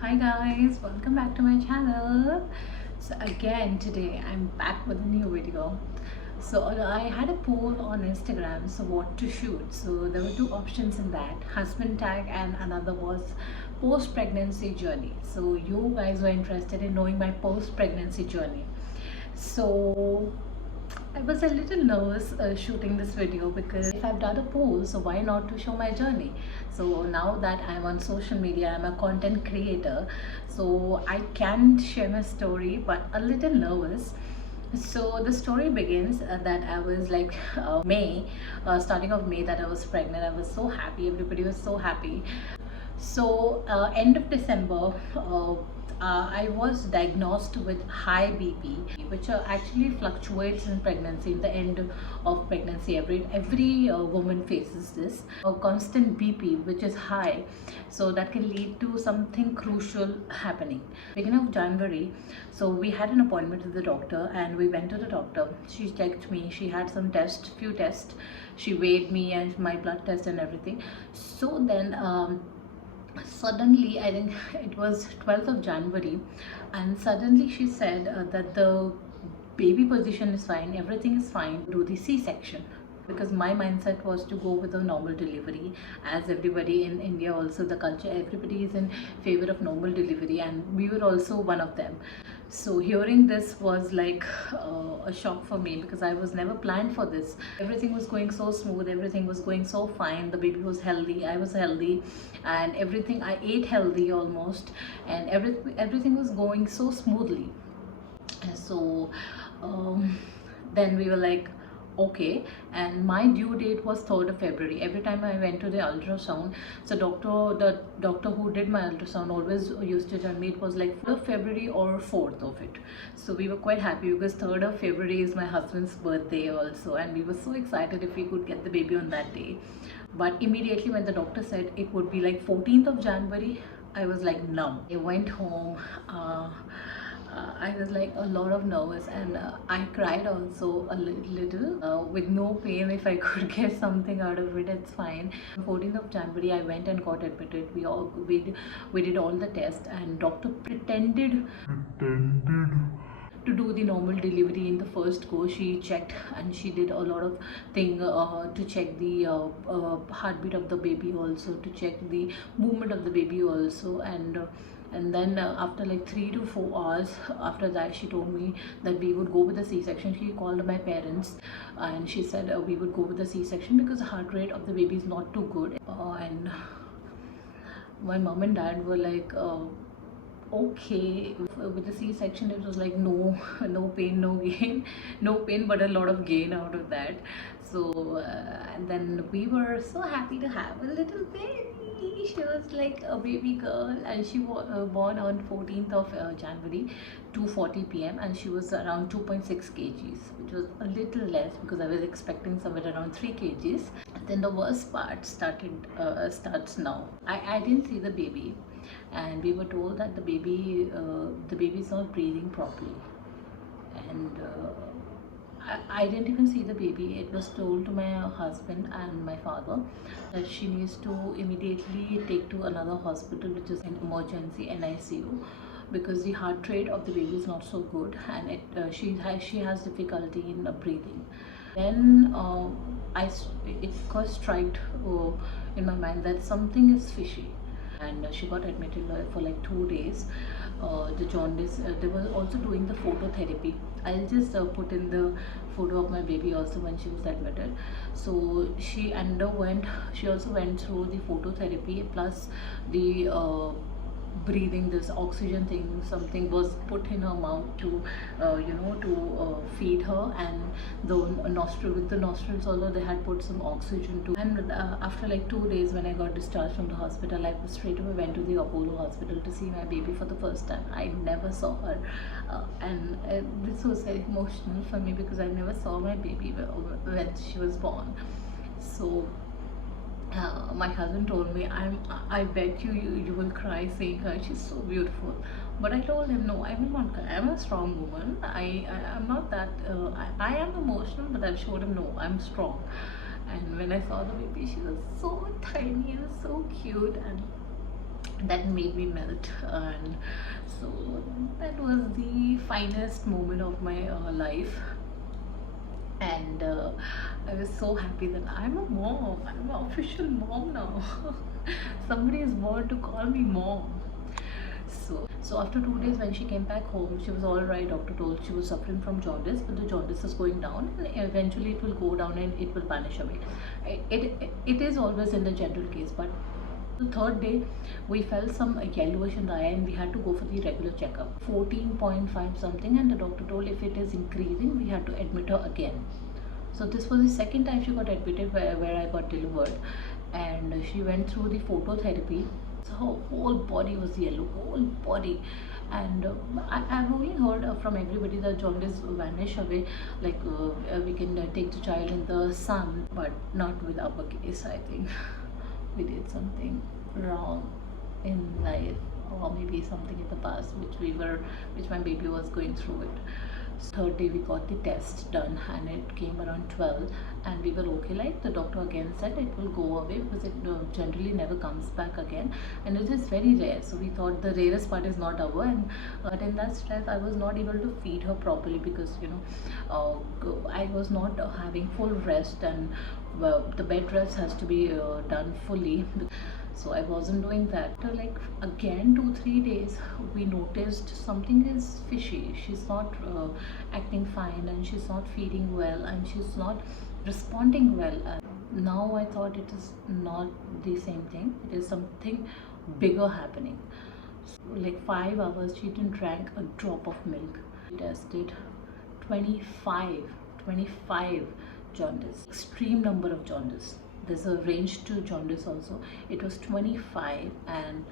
Hi guys, welcome back to my channel. So again today I'm back with a new video. So I had a poll on Instagram, so what to shoot. So there were two options in that, husband tag and another was post pregnancy journey. So you guys were interested in knowing my post pregnancy journey. So I was a little nervous shooting this video because if I've done a poll, so why not to show my journey? So now that I'm on social media, I'm a content creator, so I can share my story, but a little nervous. So the story begins that I was like starting of May, that I was pregnant. I was so happy. Everybody was so happy. So end of December, I was diagnosed with high BP, which actually fluctuates in pregnancy. In the end of pregnancy, every woman faces this, a constant BP, which is high. So that can lead to something crucial happening. Beginning of January, so we had an appointment with the doctor, and we went to the doctor. She checked me. She had some tests, few tests. She weighed me and my blood test and everything. So then. Suddenly, I think it was 12th of January, and suddenly she said that the baby position is fine, everything is fine, do the C-section. Because my mindset was to go with a normal delivery, as everybody in India, also the culture, everybody is in favor of normal delivery, and we were also one of them. So hearing this was like a shock for me, because I was never planned for this. Everything was going so smooth, everything was going so fine, the baby was healthy, I was healthy, and everything, I ate healthy almost, and everything was going so smoothly. So then we were like, okay. And my due date was 3rd of February. Every time I went to the ultrasound, so the doctor who did my ultrasound always used to tell me it was like 3rd of February or 4th of it. So we were quite happy, because 3rd of February is my husband's birthday also, and we were so excited if we could get the baby on that day. But immediately when the doctor said it would be like 14th of January, I was like numb. I went home. I was like a lot of nervous, and I cried also a little, with no pain. If I could get something out of it, it's fine. 14th of January, I went and got admitted. We did all the tests, and doctor pretended to do the normal delivery in the first go. She checked and she did a lot of thing to check the heartbeat of the baby, also to check the movement of the baby also, and then after like 3 to 4 hours after that, she told me that we would go with the C-section. She called my parents, and she said we would go with the C-section because the heart rate of the baby is not too good. And my mom and dad were like, okay. With the C-section, it was like no, no pain, no gain. No pain, but a lot of gain out of that. So and then we were so happy to have a little baby. She was like a baby girl, and she was born on 14th of January, 2:40 p.m., and she was around 2.6 kgs, which was a little less because I was expecting somewhere around 3 kgs. And then the worst part starts now. I didn't see the baby, and we were told that the baby is not breathing properly, and I didn't even see the baby. It was told to my husband and my father that she needs to immediately take to another hospital, which is an emergency NICU, because the heart rate of the baby is not so good, and she has difficulty in breathing. Then it got struck in my mind that something is fishy, and she got admitted for like 2 days. The jaundice, they were also doing the phototherapy. I'll just put in the photo of my baby also when she was admitted. So she also went through the phototherapy, plus the breathing, this oxygen thing, something was put in her mouth to feed her, and the nostril, with the nostrils although they had put some oxygen too. And after like 2 days, when I got discharged from the hospital, I straight away went to the Apollo hospital to see my baby for the first time. I never saw her, and this was very emotional for me, because I never saw my baby when she was born. So my husband told me, I bet you will cry seeing her, she's so beautiful. But I told him, no, I will not cry. I'm a strong woman. I'm not that I am emotional, but I showed him, no, I'm strong. And when I saw the baby, she was so tiny and so cute, and that made me melt. And so that was the finest moment of my life. And I was so happy that I'm a mom. I'm an official mom now. Somebody is born to call me mom. So after 2 days, when she came back home, she was all right. Doctor told she was suffering from jaundice, but the jaundice is going down, and eventually it will go down and it will vanish away. It is always in the general case, but the third day we felt some yellowish in the eye, and we had to go for the regular checkup. 14.5 something, and the doctor told if it is increasing, we had to admit her again. So this was the second time she got admitted where I got delivered, and she went through the phototherapy. So her whole body was yellow, whole body. And I've only heard from everybody that jaundice vanish away, like we can take the child in the sun, but not with our case. I think we did something wrong in life, or maybe something in the past which my baby was going through it. Third day we got the test done, and it came around 12, and we were okay. Like the doctor again said it will go away because it generally never comes back again, and it is very rare. So we thought the rarest part is not over. And but in that stress I was not able to feed her properly because I was not having full rest, and the bed rest has to be done fully. So I wasn't doing that. After like again 2-3 days, we noticed something is fishy. She's not acting fine, and she's not feeding well, and she's not responding well. And now I thought it is not the same thing. It is something bigger happening. So, like 5 hours, she didn't drink a drop of milk. We tested 25, 25 jaundice, extreme number of jaundice. There's a range to jaundice also. It was 25, and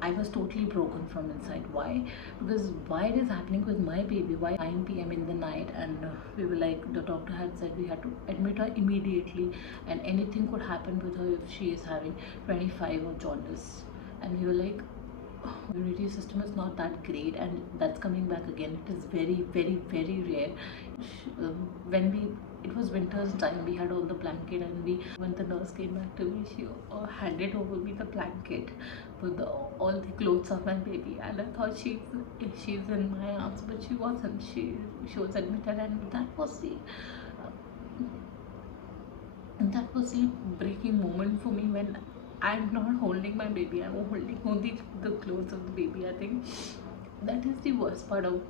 I was totally broken from inside. Why? Because why it is happening with my baby? Why 9 p.m. in the night? And we were like, the doctor had said we had to admit her immediately, and anything could happen with her if she is having 25 of jaundice. And we were like, immunity system is not that great, and that's coming back again. It is very, very, very rare. When we it was winter's time, we had all the blanket, and when the nurse came back to me, she handed over me the blanket with all the clothes of my baby, and I thought she's in my arms, but she wasn't. She was admitted, and that was the breaking moment for me, when I'm not holding my baby, I'm holding only the clothes of the baby. I think that is the worst part of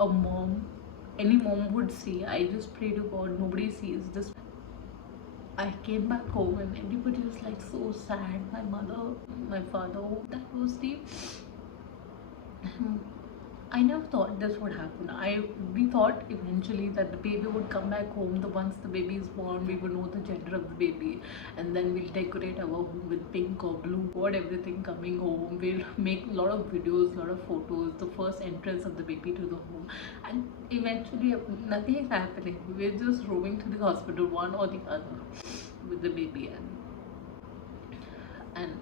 a mom. Any mom would see. I just pray to God nobody sees this. I came back home and everybody was like so sad. My mother, my father. That was the I never thought this would happen. We thought eventually that the baby would come back home. Once the baby is born, we would know the gender of the baby, and then we'll decorate our home with pink or blue. Got everything coming home. We'll make a lot of videos, a lot of photos. The first entrance of the baby to the home, and eventually nothing is happening. We're just roaming to the hospital, one or the other, with the baby, and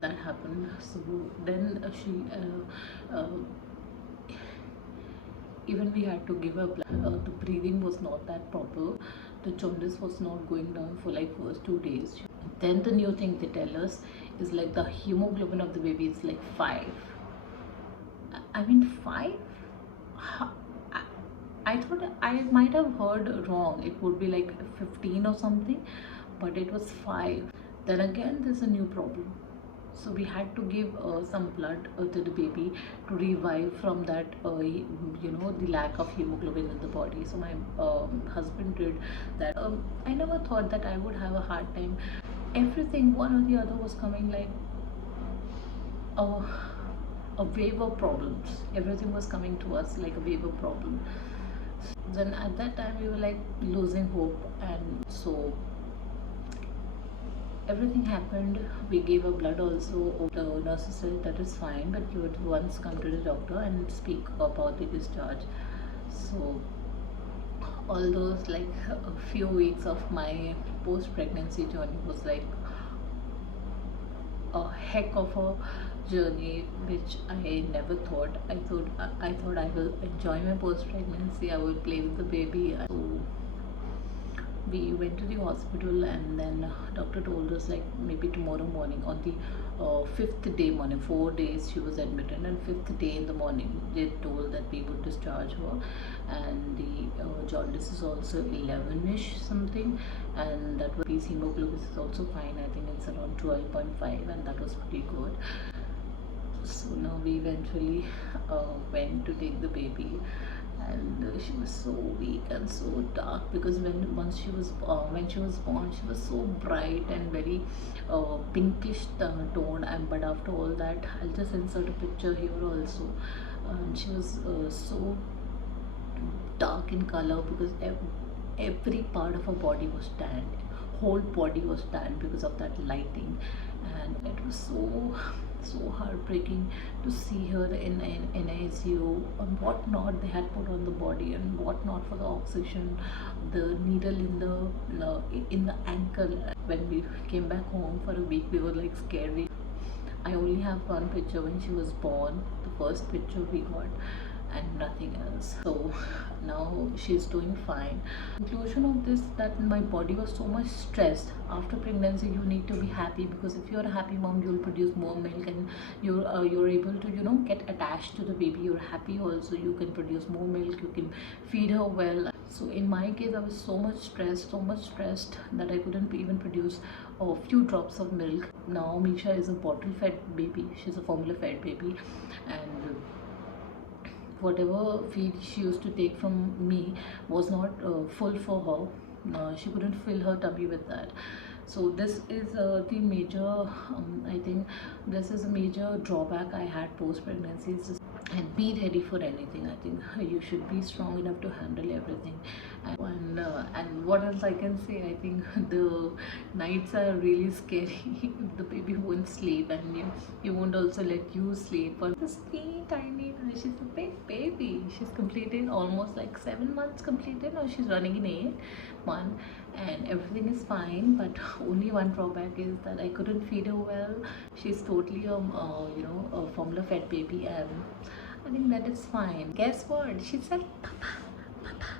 that happened. So then even we had to give up. The breathing was not that proper. The jaundice was not going down for like first 2 days. Then the new thing they tell us is like the hemoglobin of the baby is like 5. I mean 5. I thought I might have heard wrong. It would be like 15 or something, but it was 5. Then again, there's a new problem. So we had to give some blood to the baby to revive from that, the lack of hemoglobin in the body. So my husband did that. I never thought that I would have a hard time. Everything, one or the other, was coming like a wave of problems. Everything was coming to us like a wave of problem. Then at that time we were like losing hope, and so everything happened. We gave her blood also. The nurses said that is fine, but you would once come to the doctor and speak about the discharge. So all those like a few weeks of my post-pregnancy journey was like a heck of a journey, which I never thought. I thought I will enjoy my post-pregnancy. I will play with the baby. So we went to the hospital, and then doctor told us like maybe tomorrow morning on the fifth day morning. 4 days she was admitted, and fifth day in the morning they told that we would discharge her. And the jaundice is also 11ish something, and that was his hemoglobin is also fine. I think it's around 12.5, and that was pretty good. So now we eventually went to take the baby, and she was so weak and so dark, because when she was born, she was so bright and very pinkish toned. And but after all that, I'll just insert a picture here also. She was so dark in color, because every part of her body was tanned. Whole body was tanned because of that lighting. And it was so heartbreaking to see her in ICU, and what not they had put on the body, and what not for the oxygen, the needle in the ankle. When we came back home for a week, we were like scared. I only have one picture when she was born, the first picture we got, and nothing else. So now she's doing fine. Conclusion of this, that my body was so much stressed. After pregnancy, you need to be happy, because if you're a happy mom, you'll produce more milk, and you're able to get attached to the baby. You're happy also. You can produce more milk. You can feed her well. So in my case, I was so much stressed that I couldn't even produce a few drops of milk. Now Misha is a bottle fed baby. She's a formula fed baby, and whatever feed she used to take from me was not full for her. She couldn't fill her tummy with that. So this is the major, I think this is a major drawback I had post pregnancy. And be ready for anything. I think you should be strong enough to handle everything. And what else I can say, I think the nights are really scary. The baby won't sleep, and you won't also let you sleep. But this teeny tiny, she's a big baby. She's completed almost like 7 months completed, or she's running in 8 months, and everything is fine. But only one drawback is that I couldn't feed her well. She's totally a formula fed baby, and I think that is fine. Guess what? She said, "Papa, Papa,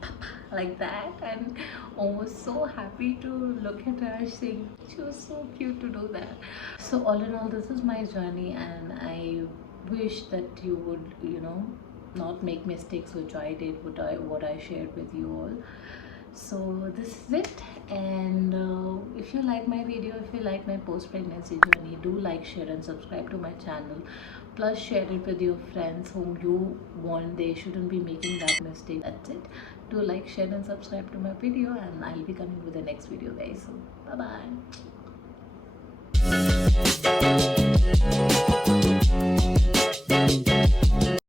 Papa," like that, and I was so happy to look at her saying, she was so cute to do that. So all in all, this is my journey, and I wish that you would, not make mistakes which I did, what I shared with you all. So this is it. And if you like my video, if you like my post pregnancy journey, do like, share and subscribe to my channel. Plus share it with your friends whom you want they shouldn't be making that mistake. That's it. Do like, share and subscribe to my video, and I'll be coming with the next video very soon. Bye bye.